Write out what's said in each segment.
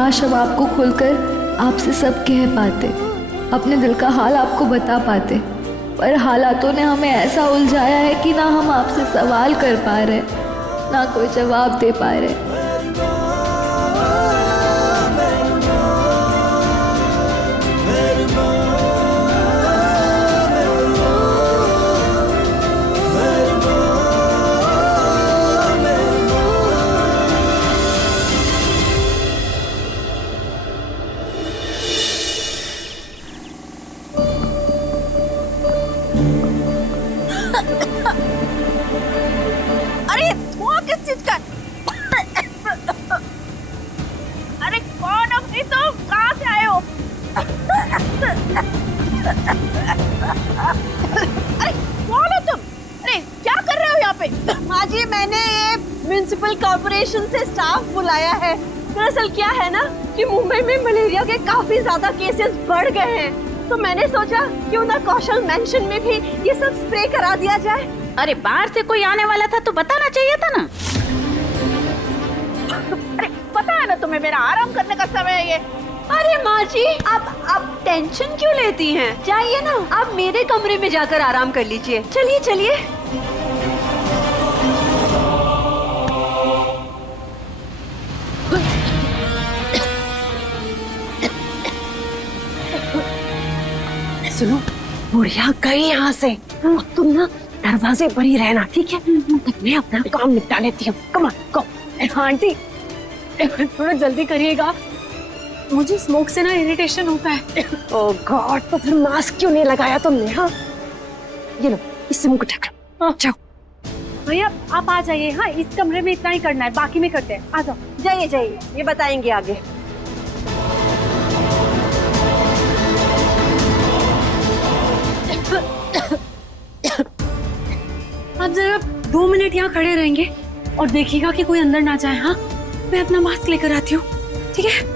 काश हम आपको खोलकर आपसे सब कह पाते, अपने दिल का हाल आपको बता पाते, पर हालातों ने हमें ऐसा उलझाया है कि ना हम आपसे सवाल कर पा रहे, ना कोई जवाब दे पा रहे। अरे धुआं किस चीज का? अरे कौन हो भाई तुम? कहाँ से आए हो? अरे कौन हो तुम? अरे क्या कर रहे हो यहाँ पे? हाँ जी, मैंने ये म्युनिसिपल कॉर्पोरेशन से स्टाफ बुलाया है। दरअसल क्या है ना कि मुंबई में मलेरिया के काफी ज्यादा केसेस बढ़ गए हैं, तो मैंने सोचा क्यों ना कौशल मेंशन में भी ये सब स्प्रे करा दिया जाए। अरे बाहर से कोई आने वाला था तो बताना चाहिए था ना। अरे पता है ना तुम्हें, मेरा आराम करने का समय है ये। अरे माँ जी, आप टेंशन क्यों लेती हैं? जाइए ना, आप मेरे कमरे में जाकर आराम कर लीजिए। चलिए चलिए। सुनो, बुढ़िया गई यहाँ से, और तुम ना दरवाजे पर ही रहना, ठीक है? मैं अपना काम निपटा लेती हूँ। Come on, go. आंटी थोड़ा जल्दी करिएगा, मुझे स्मोक से ना इरिटेशन होता है। ओह गॉड, तो फिर मास्क क्यों नहीं लगाया तुमने? हाँ, ये लो, इससे मुंह को ढक लो। जाओ भैया आप आ जाइए। हाँ, इस कमरे में इतना ही करना है, बाकी में करते हैं। आ जाओ। जाइए जाइए, ये बताएंगे आगे। आप जरा 2 मिनट यहाँ खड़े रहेंगे और देखिएगा कि कोई अंदर ना जाए। हाँ, मैं अपना मास्क लेकर आती हूँ, ठीक है?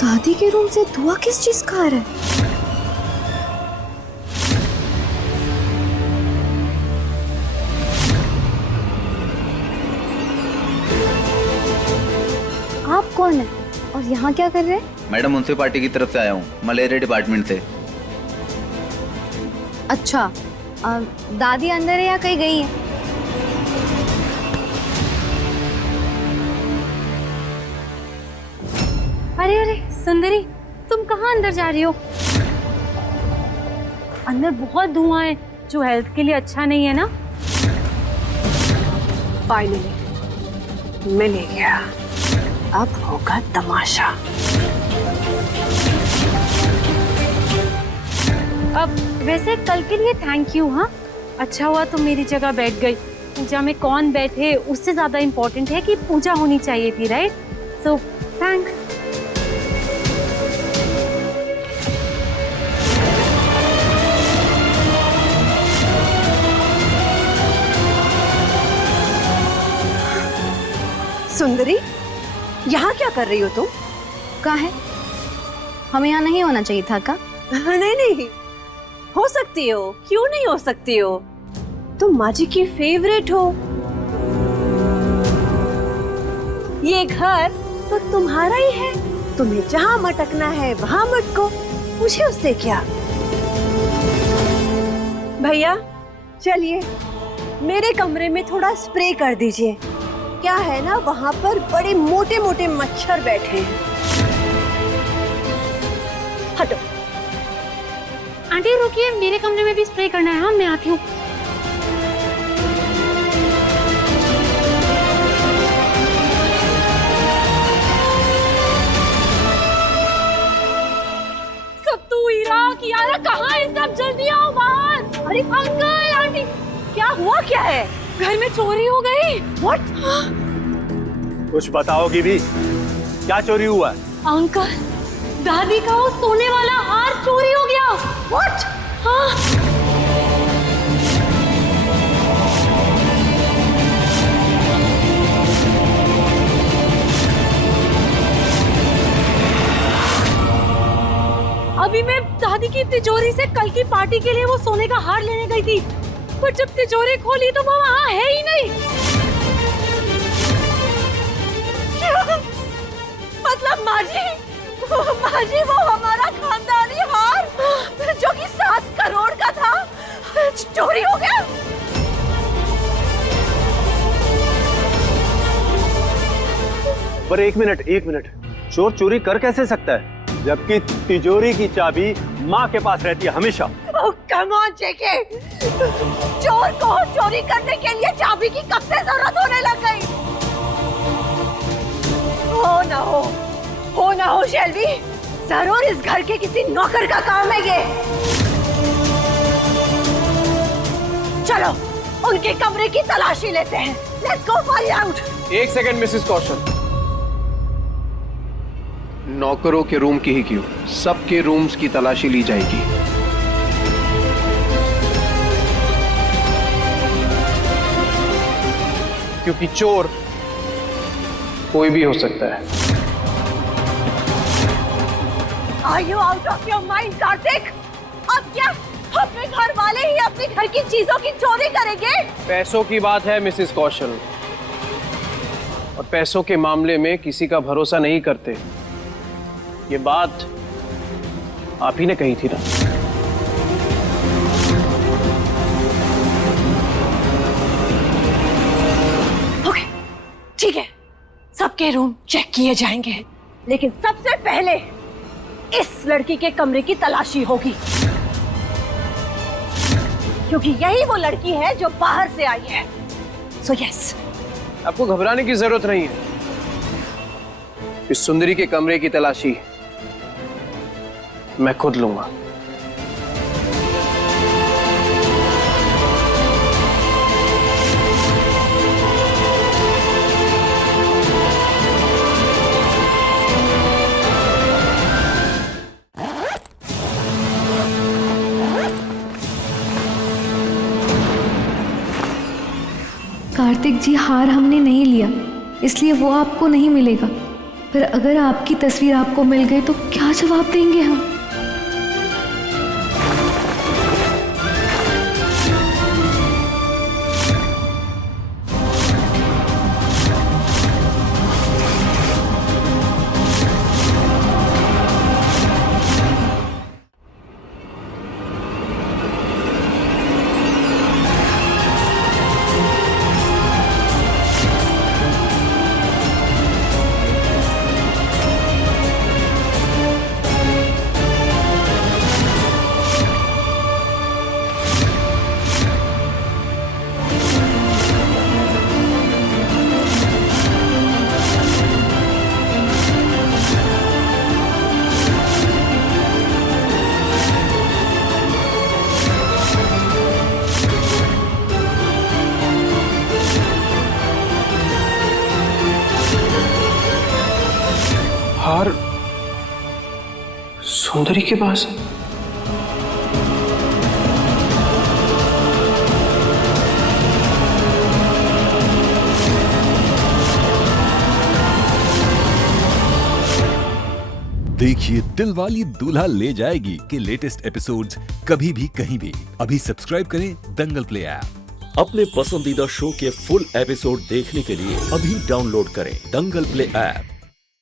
दादी के रूम से धुआं किस चीज का आ रहा है? आप कौन है और यहाँ क्या कर रहे हैं? मैडम, उनसे पार्टी की तरफ से आया हूँ, मलेरिया डिपार्टमेंट से। अच्छा, दादी अंदर है या कहीं गई है? अरे अरे सुंदरी, तुम कहाँ अंदर जा रही हो? अंदर बहुत धुआं है जो हेल्थ के लिए अच्छा नहीं है ना। फाइनली मिल ही गया, अब होगा तमाशा। अब वैसे कल के लिए थैंक यू। हाँ, अच्छा हुआ तुम मेरी जगह बैठ गई। पूजा में कौन बैठे उससे ज्यादा इम्पोर्टेंट है कि पूजा होनी चाहिए थी, राइट? So thanks. सुंदरी, यहाँ क्या कर रही हो तुम? कहाँ है? हमें यहाँ नहीं होना चाहिए था का? नहीं नहीं, हो सकती हो, क्यों नहीं हो सकती हो? तुम माँ जी की फेवरेट हो। ये घर तो तुम्हारा ही है, तुम्हें जहाँ मटकना है वहाँ मटको, मुझे उससे क्या। भैया चलिए, मेरे कमरे में थोड़ा स्प्रे कर दीजिए। क्या है ना, वहाँ पर बड़े मोटे मोटे मच्छर बैठे हैं। हटो। आंटी रुकिए, मेरे कमरे में भी स्प्रे करना है। हाँ, मैं आती हूँ। अरे अंकल आंटी, क्या हुआ, क्या है? घर में चोरी हो गई। What? कुछ बताओगी भी? क्या चोरी हुआ? अंकल, दादी का वो सोने वाला हार चोरी हो गया। What? हाँ। अभी मैं दादी की तिजोरी से कल की पार्टी के लिए वो सोने का हार लेने गई थी, पर जब तिजोरी खोली तो वो वहाँ है ही नहीं। क्या? मतलब माँ जी वो हमारा खानदानी हार जो कि 7 करोड़ का था चोरी हो गया। पर एक मिनट, चोर चोरी कर कैसे सकता है जबकि तिजोरी की चाबी माँ के पास रहती है हमेशा? Oh, come on, JK। चोर को चोरी करने के लिए चाबी की कब से जरूरत होने लग गई? हो ना हो शेल्वी, जरूर इस घर के किसी नौकर का काम है ये। चलो उनके कमरे की तलाशी लेते हैं। Let's go find out। एक सेकंड मिसेस कौशल, नौकरों के रूम की ही क्यों, सबके रूम्स की तलाशी ली जाएगी। क्योंकि चोर कोई भी हो सकता है। Are you out of your mind, Kartik? अब क्या अपने घर वाले ही अपने घर की चीजों की चोरी करेंगे? पैसों की बात है मिसेस कौशल, और पैसों के मामले में किसी का भरोसा नहीं करते। ये बात आप ही ने कही थी ना। ओके, ठीक है, सबके रूम चेक किए जाएंगे, लेकिन सबसे पहले इस लड़की के कमरे की तलाशी होगी, क्योंकि यही वो लड़की है जो बाहर से आई है। सो यस, आपको घबराने की जरूरत नहीं है। इस सुंदरी के कमरे की तलाशी मैं खुद लूंगा। कार्तिक जी, हार हमने नहीं लिया, इसलिए वो आपको नहीं मिलेगा। पर अगर आपकी तस्वीर आपको मिल गई तो क्या जवाब देंगे हम? हार सुंदरी के पास है। देखिए दिलवाली दूल्हा ले जाएगी के लेटेस्ट एपिसोड्स कभी भी कहीं भी। अभी सब्सक्राइब करें दंगल प्ले ऐप। अपने पसंदीदा शो के फुल एपिसोड देखने के लिए अभी डाउनलोड करें दंगल प्ले ऐप।